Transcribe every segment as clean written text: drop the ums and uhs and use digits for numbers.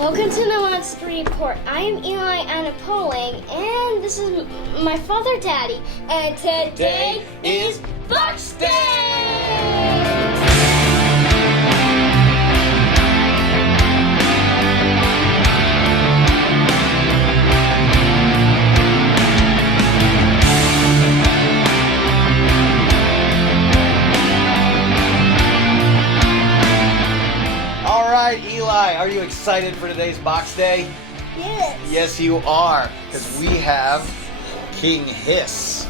Welcome to the Monster Report. I am Eli and and this is my father, Daddy, and today is Box Day! Eli, are you excited for today's box day? Yes. Yes, you are, because we have King Hssss,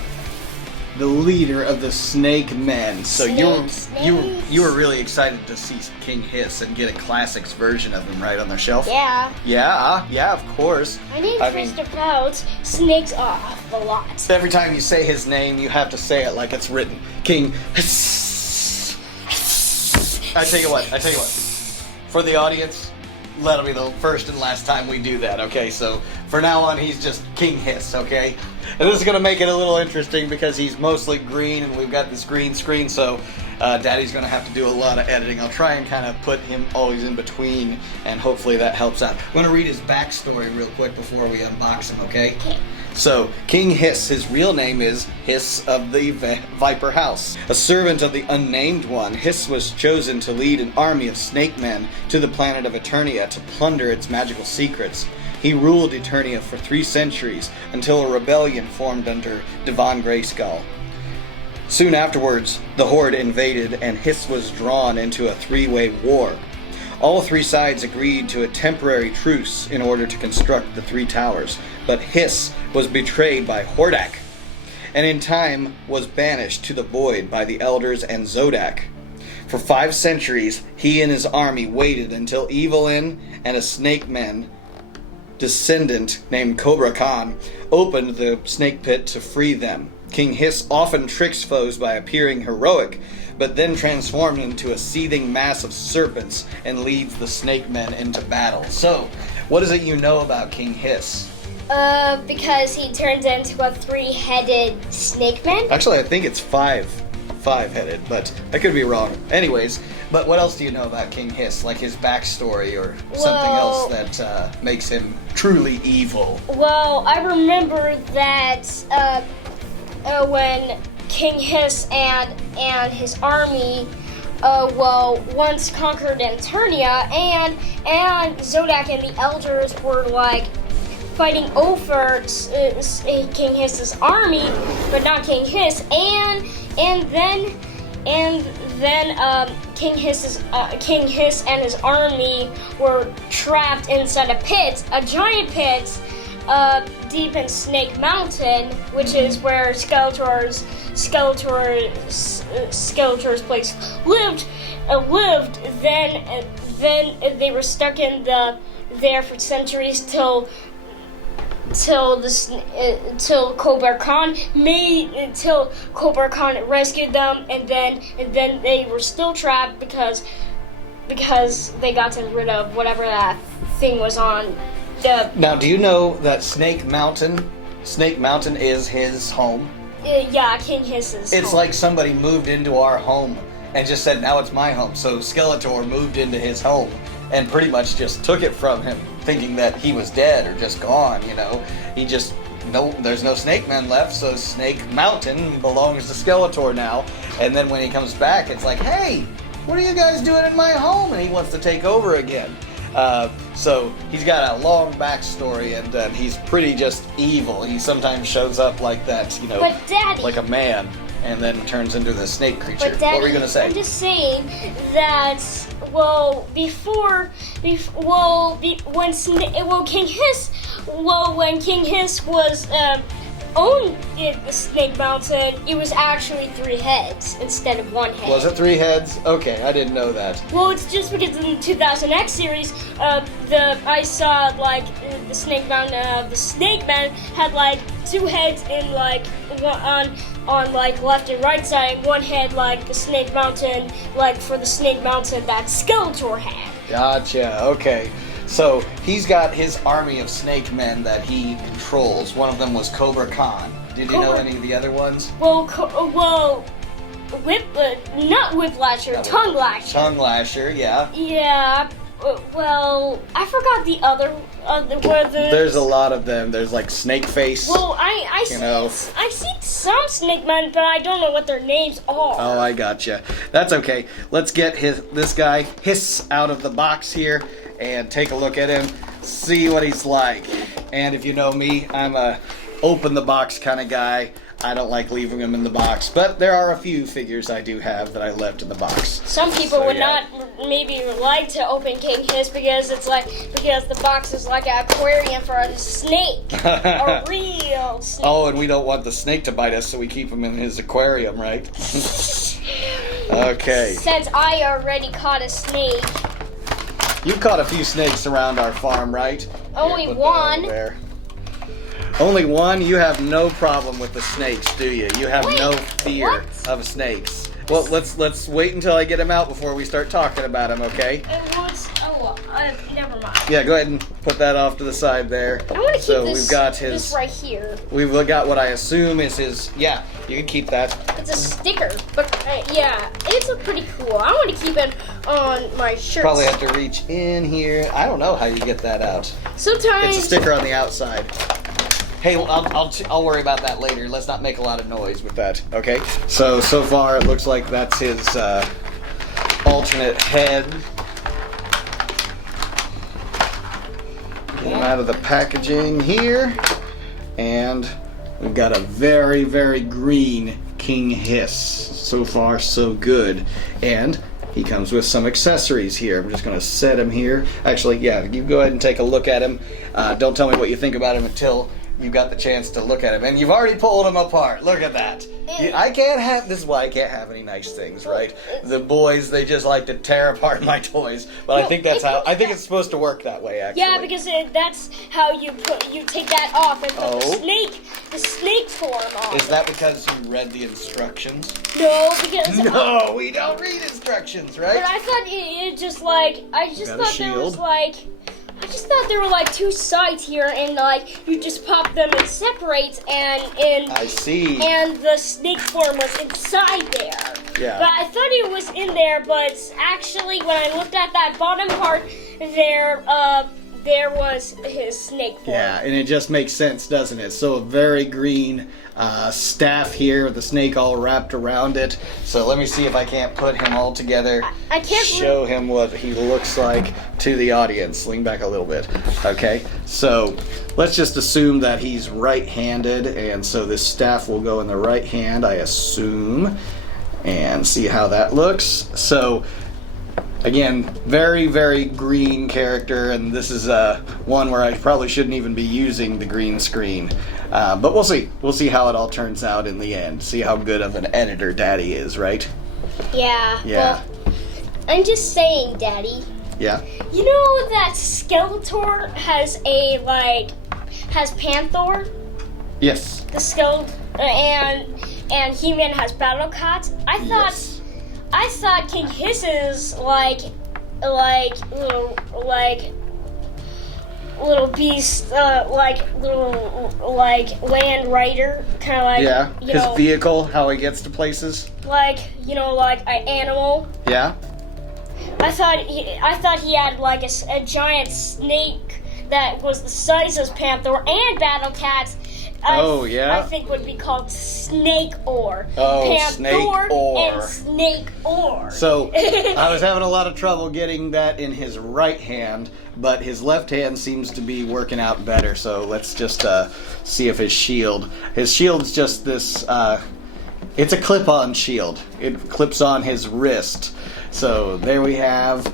the leader of the Snake Men. So you were really excited to see King Hssss and get a classics version of him right on the shelf. Yeah. Yeah, of course. I mean, first about snakes off a lot. Every time you say his name, you have to say it like it's written. King Hssss. I tell you what. For the audience, that'll be the first and last time we do that, okay? So, for now on, he's just King Hssss, okay? And this is going to make it a little interesting because he's mostly green and we've got this green screen, so Daddy's going to have to do a lot of editing. I'll try and kind of put him always in between, and hopefully that helps out. I'm going to read his backstory real quick before we unbox him, okay? Okay. So, King Hssss, his real name is Hssss of the Viper House. A servant of the Unnamed One, Hssss was chosen to lead an army of snake men to the planet of Eternia to plunder its magical secrets. He ruled Eternia for 3 centuries until a rebellion formed under Divine Grayskull. Soon afterwards, the Horde invaded and Hssss was drawn into a 3-way war. All 3 sides agreed to a temporary truce in order to construct the 3 towers, but Hssss was betrayed by Hordak, and in time was banished to the void by the Elders and Zodak. For 5 centuries, he and his army waited until Evelyn and a Snake Man descendant named Cobra Khan opened the snake pit to free them. King Hssss often tricks foes by appearing heroic, but then transformed into a seething mass of serpents and leads the snake men into battle. So, what is it you know about King Hssss? Because he turns into a 3-headed snake man? Actually, I think it's 5-headed, but I could be wrong. Anyways, but what else do you know about King Hssss? Like his backstory or something else that makes him truly evil? Well, I remember that when King Hssss and his army once conquered Eternia, and Zodak and the Elders were like fighting over King Hss's army, but not King Hssss, and then King Hssss and his army were trapped inside a giant pit, deep in Snake Mountain, which is where Skeletor's place lived. Then they were stuck in there for centuries till Cobra Khan rescued them, and then they were still trapped because they got rid of whatever that thing was on. Now, do you know that Snake Mountain is his home? Yeah, King Hss's It's home. like somebody moved into our home and just said, now it's my home. So Skeletor moved into his home and pretty much just took it from him, thinking that he was dead or just gone, you know. There's no Snake Men left, so Snake Mountain belongs to Skeletor now. And then when he comes back, it's like, hey, what are you guys doing in my home? And he wants to take over again. So he's got a long backstory, and he's pretty just evil. He sometimes shows up like that, you know, But Daddy, like a man, and then turns into the snake creature. But Daddy, what were you going to say? I'm just saying that, when King Hssss was owned the Snake Mountain, it was actually 3 heads instead of 1 head. Was it 3 heads? Okay, I didn't know that. Well, it's just because in the 2000X series, I saw like the Snake Mountain, the Snake Man had like 2 heads in like on like left and right side, and 1 head like the Snake Mountain, like for the Snake Mountain that Skeletor had. Gotcha. Okay. So he's got his army of snake men that he controls. One of them was Cobra Khan. Did you know any of the other ones? Not Whiplasher, Tongue Lasher. Tongue Lasher, yeah. Yeah, well, I forgot the other what There's a lot of them. There's like Snake Face. Well, I've seen some snake men, but I don't know what their names are. Oh, I gotcha. That's okay. Let's get this guy Hiss out of the box here and take a look at him, see what he's like. And if you know me, I'm a open the box kind of guy. I don't like leaving them in the box, but there are a few figures I do have that I left in the box. Some people would not maybe like to open King Hssss because the box is like an aquarium for a snake, a real snake. Oh, and we don't want the snake to bite us, so we keep him in his aquarium, right? Okay. Since I already caught a snake. You've caught a few snakes around our farm, right? Only one. Only one? You have no problem with the snakes, do you? You have no fear of snakes. Well, let's wait until I get him out before we start talking about him, okay? Never mind. Yeah, go ahead and put that off to the side there. I want to keep this right here. We've got what I assume is his. Yeah, you can keep that. It's a sticker, but yeah, it's a pretty cool. I want to keep it on my shirt. Probably have to reach in here. I don't know how you get that out. Sometimes it's a sticker on the outside. Hey, I'll worry about that later. Let's not make a lot of noise with that, okay? So far it looks like that's his alternate head. Get him out of the packaging here. And we've got a very, very green King Hssss. So far, so good. And he comes with some accessories here. I'm just going to set him here. Actually, yeah, you go ahead and take a look at him. Don't tell me what you think about him until you got the chance to look at him, and you've already pulled him apart. Look at that. This is why I can't have any nice things, right? The boys, they just like to tear apart my toys, but I think I think it's supposed to work that way, actually. Yeah, because that's how you take that off and put the snake form on. Is that because you read the instructions? No, because no, we don't read instructions, right? But I thought I just thought there were like two sides here, and like you just pop them and separate, and I see. And the snake form was inside there. Yeah. But I thought it was in there, but actually when I looked at that bottom part, there was his snake form. Yeah, and it just makes sense, doesn't it? So a very green staff here with the snake all wrapped around it. So let me see if I can't put him all together. I can't show him what he looks like to the audience. Lean back a little bit. Okay, so let's just assume that he's right-handed, and so this staff will go in the right hand, I assume, and see how that looks. So again, very, very green character, and this is one where I probably shouldn't even be using the green screen. But we'll see. We'll see how it all turns out in the end. See how good of an editor Daddy is, right? Yeah. Yeah. Well, I'm just saying, Daddy. Yeah. You know that Skeletor has Panther? Yes. The Skeletor, and He-Man has Battle Cats. I thought King Hssss little beast, like Land Rider, kind of like, yeah, his vehicle, how he gets to places. Like an animal. Yeah. I thought he had like a giant snake that was the size of Panther and Battle Cats. I think would be called Snake Ore. Oh, Panther Snake Ore. And Snake Ore. So, I was having a lot of trouble getting that in his right hand, but his left hand seems to be working out better. So, let's just see if his shield's just this, it's a clip-on shield. It clips on his wrist. So, there we have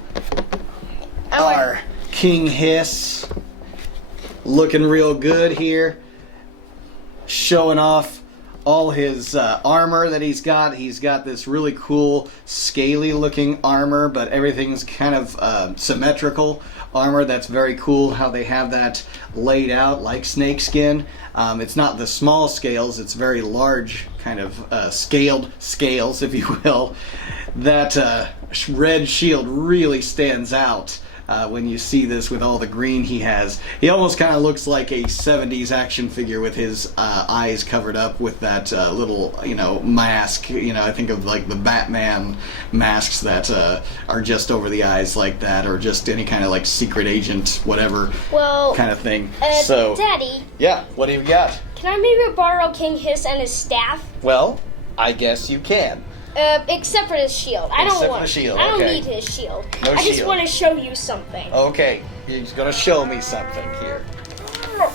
our King Hssss looking real good here. Showing off all his armor that he's got. He's got this really cool, scaly looking armor, but everything's kind of symmetrical armor. That's very cool how they have that laid out like snakeskin. It's not the small scales, it's very large kind of scaled scales, if you will. That red shield really stands out when you see this with all the green he has. He almost kind of looks like a 70s action figure with his eyes covered up with that little, mask. I think of like the Batman masks that are just over the eyes like that, or just any kind of like secret agent, whatever kind of thing. So, Daddy. Yeah, what do you got? Can I maybe borrow King Hssss and his staff? Well, I guess you can. Except for his shield. I don't want. The shield. I don't okay. need his shield. No I just want to show you something. Okay, he's gonna show me something here.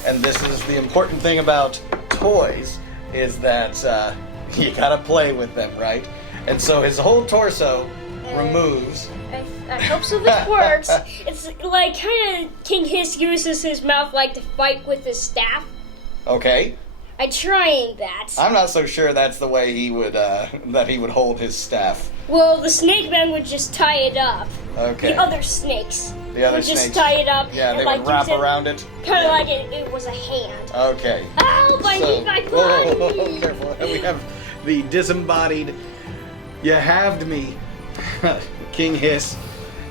And this is the important thing about toys, is that you gotta play with them, right? And so his whole torso removes. I hope so this works. It's like kind of King Hssss uses his mouth like to fight with his staff. Okay. I'm trying that. I'm not so sure that's the way he would hold his staff. Well, the snake man would just tie it up. Okay. The other snakes. The other would snakes. just tie it up. Yeah, and they like would wrap around it. Kind of like it was a hand. Okay. Ow, my body! Whoa, careful. We have the disembodied, you halved me, King Hssss,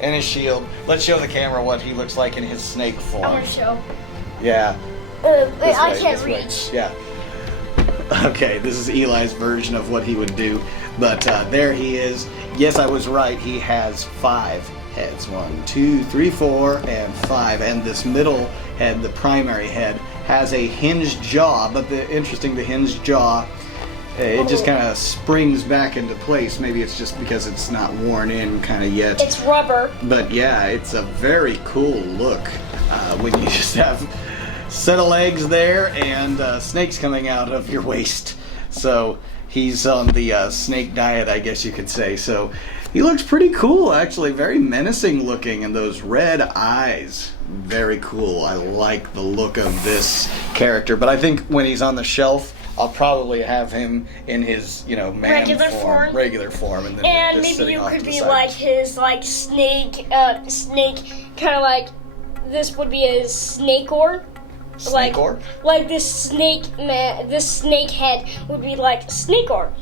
and his shield. Let's show the camera what he looks like in his snake form. I want to show. Yeah. I can't reach. Yeah. Okay, this is Eli's version of what he would do. But there he is. Yes, I was right. He has 5 heads. 1, 2, 3, 4, and 5. And this middle head, the primary head, has a hinged jaw. But the hinged jaw, it just kind of springs back into place. Maybe it's just because it's not worn in kind of yet. It's rubber. But yeah, it's a very cool look when you just have set of legs there and snakes coming out of your waist. So he's on the snake diet, I guess you could say. So he looks pretty cool, actually. Very menacing looking, and those red eyes, very cool. I like the look of this character. But I think when he's on the shelf, I'll probably have him in his, man regular form, and then and just maybe you off could to the be side. like his snake, kind of like this would be his snake or. Snake-or? Like this snake man, this snake head would be like snake-or,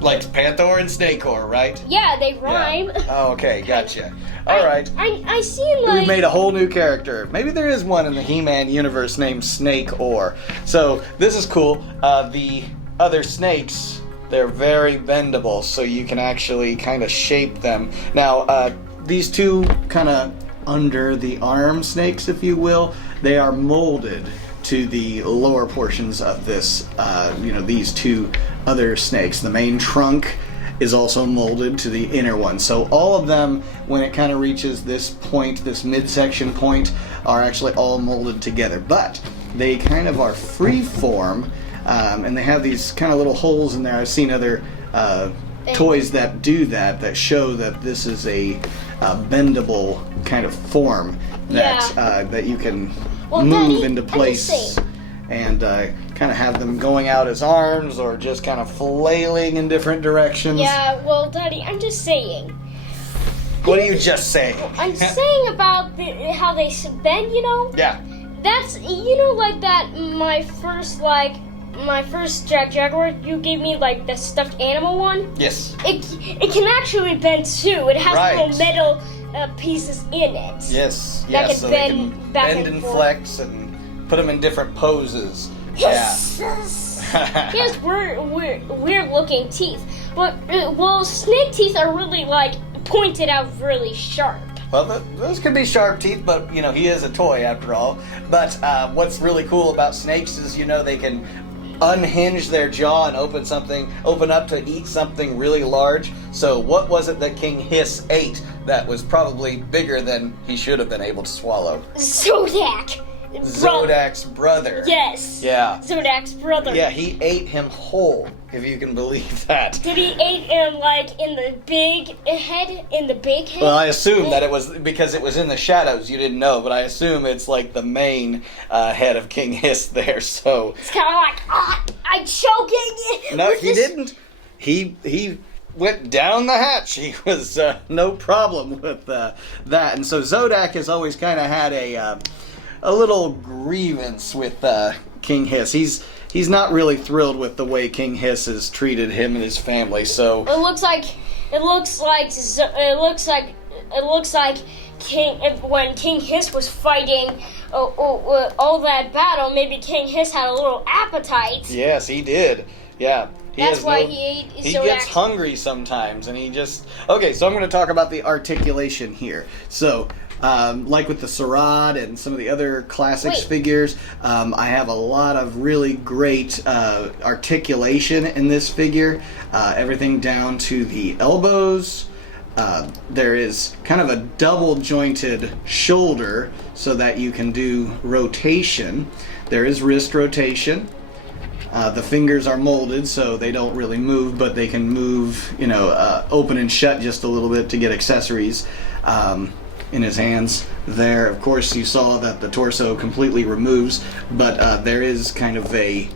Like Panther and Snake-or, right? Yeah, they rhyme. Yeah. Oh, okay, gotcha. All right. I see like We've made a whole new character. Maybe there is one in the He-Man universe named Snake-or. So this is cool. The other snakes, they're very bendable, so you can actually kind of shape them. Now, these two kind of under the arm snakes, if you will, they are molded to the lower portions of this, these two other snakes. The main trunk is also molded to the inner one. So all of them, when it kind of reaches this point, this midsection point, are actually all molded together. But they kind of are free form, and they have these kind of little holes in there. I've seen other toys that do that show that this is a bendable kind of form that you can move Daddy, into place, and kind of have them going out as arms or just kind of flailing in different directions. Yeah, well, Daddy, I'm just saying. What are you just saying? I'm saying about how they bend, Yeah. That's, like that, my first Jack Jaguar, you gave me, like, the stuffed animal one. Yes. It can actually bend, too. It has little metal pieces in it. Yes. That can so bend they can back bend and forth. flex and put them in different poses. Yes. He has weird looking teeth. But, snake teeth are really, pointed out really sharp. Well, those could be sharp teeth, but, he is a toy after all. But what's really cool about snakes is, they can unhinge their jaw and open up to eat something really large. So what was it that King Hssss ate that was probably bigger than he should have been able to swallow? Zodak. Zodak's brother. Yes. Yeah. Zodak's brother. Yeah, he ate him whole, if you can believe that. Did he eat him in the big head? Well, I assume that it was because it was in the shadows. You didn't know, but I assume it's like the main head of King Hssss there. So it's kind of like, I'm choking. No, he didn't. He went down the hatch. He was no problem with that. And so Zodak has always kind of had a little grievance with King Hssss. He's not really thrilled with the way King Hssss has treated him and his family. So it looks like when King Hssss was fighting all that battle, maybe King Hssss had a little appetite. Yes, he did. Yeah. That's why he ate He Zodak. gets hungry sometimes, and he just... Okay, so I'm going to talk about the articulation here. So, like with the Sarad and some of the other classics figures, I have a lot of really great articulation in this figure. Everything down to the elbows. There is kind of a double jointed shoulder so that you can do rotation. There is wrist rotation. The fingers are molded so they don't really move, but they can move, open and shut just a little bit to get accessories in his hands. There, of course, you saw that the torso completely removes, but there is kind of a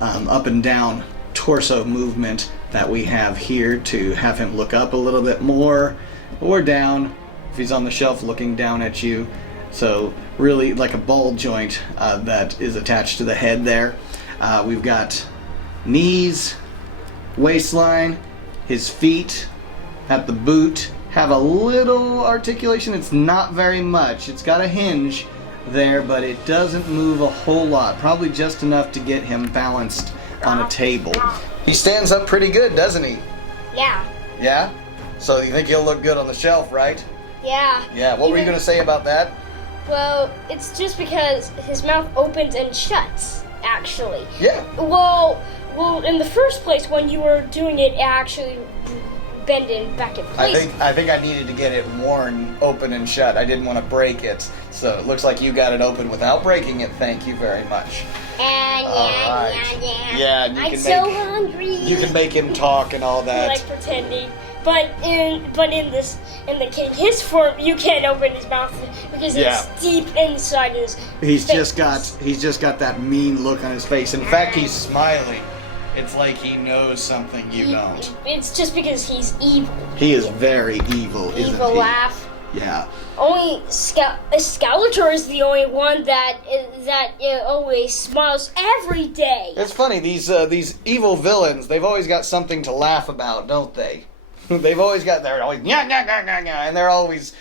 up and down torso movement that we have here to have him look up a little bit more or down if he's on the shelf looking down at you. So really like a ball joint that is attached to the head there. We've got knees, waistline, his feet at the boot have a little articulation. It's not very much. It's got a hinge there, but it doesn't move a whole lot. Probably just enough to get him balanced on a table. He stands up pretty good, doesn't he? Yeah. Yeah? So you think he'll look good on the shelf, right? Yeah. Yeah, what were you going to say about that? Well, it's just because his mouth opens and shuts, actually. Yeah. Well, in the first place, when you were doing it, actually bending back in place. I think I needed to get it worn open and shut. I didn't want to break it. So it looks like you got it open without breaking it. Thank you very much. Yeah, and I'm so hungry. You can make him talk and all that. Like pretending. But in the King Hssss form, you can't open his mouth because it's deep inside his He's face. just got that mean look on his face. In fact, he's smiling. It's like he knows something you don't. It's just because he's evil. He is very evil, isn't he? Evil laugh. Yeah. Only Skeletor is the only one that always smiles every day. It's funny, these evil villains, they've always got something to laugh about, don't they? They're always and they're always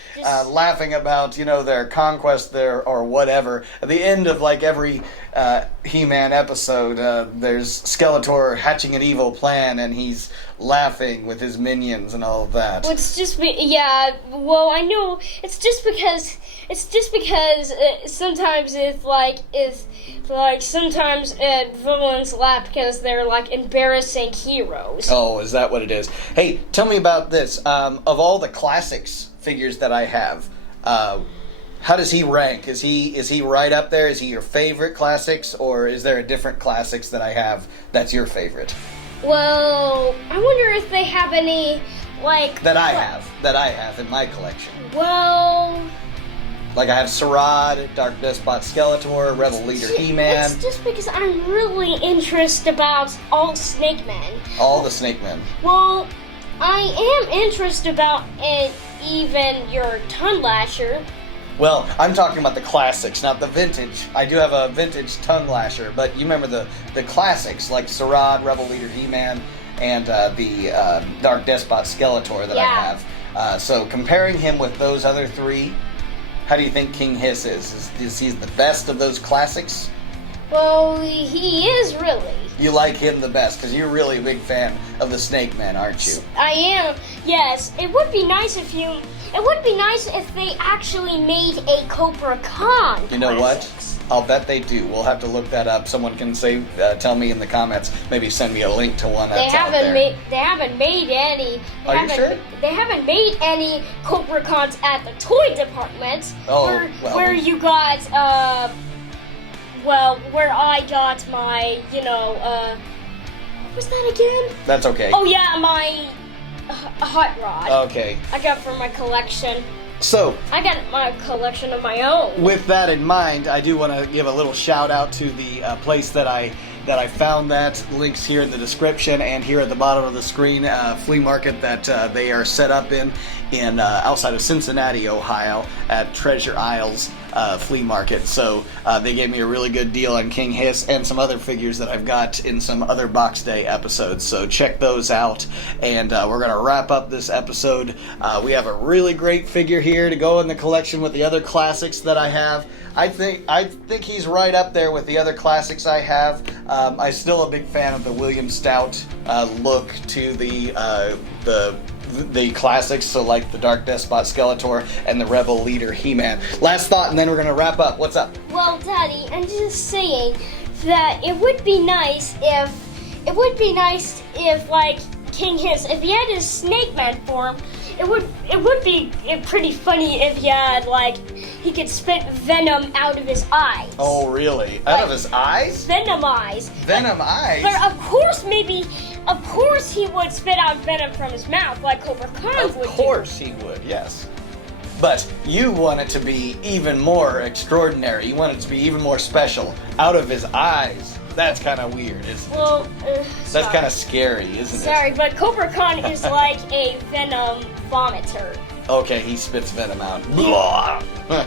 laughing about, their conquest or whatever. At the end of like every He-Man episode, there's Skeletor hatching an evil plan, and he's laughing with his minions and all of that. Well, it's just well, I know it's just because sometimes sometimes villains laugh because they're like embarrassing heroes. Oh, is that what it is? Hey, tell me about this. Of all the classics figures that I have, how does he rank? Is he right up there? Is he your favorite classics, or is there a different classics that I have that's your favorite? Well, I wonder if they have any that I have in my collection. Well, like I have Sarad, Dark Despot Skeletor, Rebel Leader He-Man. It's just because I'm really interested about all Snake Men. All the Snake Men. Well, I am interested about even your Tongue Lasher. Well, I'm talking about the classics, not the vintage. I do have a vintage Tongue Lasher, but you remember the classics like Sarad, Rebel Leader He-Man, and the Dark Despot Skeletor that I have. So comparing him with those other three, how do you think King Hssss is? Is he the best of those classics? Well, he is really. You like him the best because you're really a big fan of the Snake Men, aren't you? I am. Yes, it would be nice if they actually made a Cobra Khan. You know classics. what? I'll bet they do. We'll have to look that up. Someone can say, tell me in the comments. Maybe send me a link to one that's out there. They haven't made any. Are you sure? They haven't made any Cobra Khans at the toy department. Oh, where you got where I got my, what was that again? That's okay. Oh yeah, my hot rod. Okay. I got from my collection. So, I got my collection of my own. with that in mind, I do want to give a little shout out to the place that I found that. Links here in the description and here at the bottom of the screen. Flea market that they are set up in outside of Cincinnati, Ohio, at Treasure Isles. flea market. So they gave me a really good deal on King Hssss and some other figures that I've got in some other Box Day episodes. So check those out. And we're going to wrap up this episode. We have a really great figure here to go in the collection with the other classics that I have. I think he's right up there with the other classics I have. I'm still a big fan of the William Stout look to the classics, so like the Dark Despot Skeletor and the Rebel Leader He-Man. Last thought, and then we're gonna wrap up. What's up? Well, Daddy, I'm just saying that it would be nice if like King Hssss, if he had his Snake Man form, it would be pretty funny if he had like he could spit venom out of his eyes. Oh, really? Out of his eyes? Venom eyes. Venom eyes? But of course he would spit out venom from his mouth like Cobra Khan would do. Of course he would, yes. But you want it to be even more extraordinary. You want it to be even more special. Out of his eyes. That's kind of weird, isn't it? Well, that's kind of scary, isn't it? Sorry, but Cobra Khan is like a venom vomiter. Okay, he spits venom out.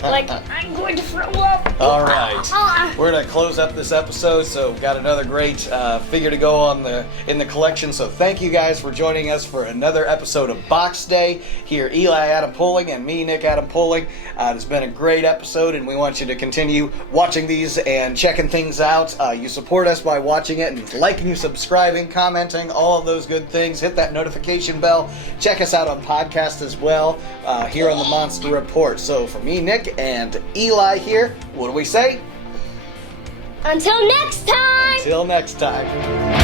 Like, I'm going to throw up. All right. We're going to close up this episode, so we've got another great figure to go on in the collection. So thank you guys for joining us for another episode of Box Day. Here, Eli Adam Poling and me, Nick Adam Poling. It's been a great episode, and we want you to continue watching these and checking things out. You support us by watching it and liking, subscribing, commenting, all of those good things. Hit that notification bell. Check us out on podcast as well, here on the Monster Report. So for me, Nick, and Eli here, what do we say? Until next time! Until next time.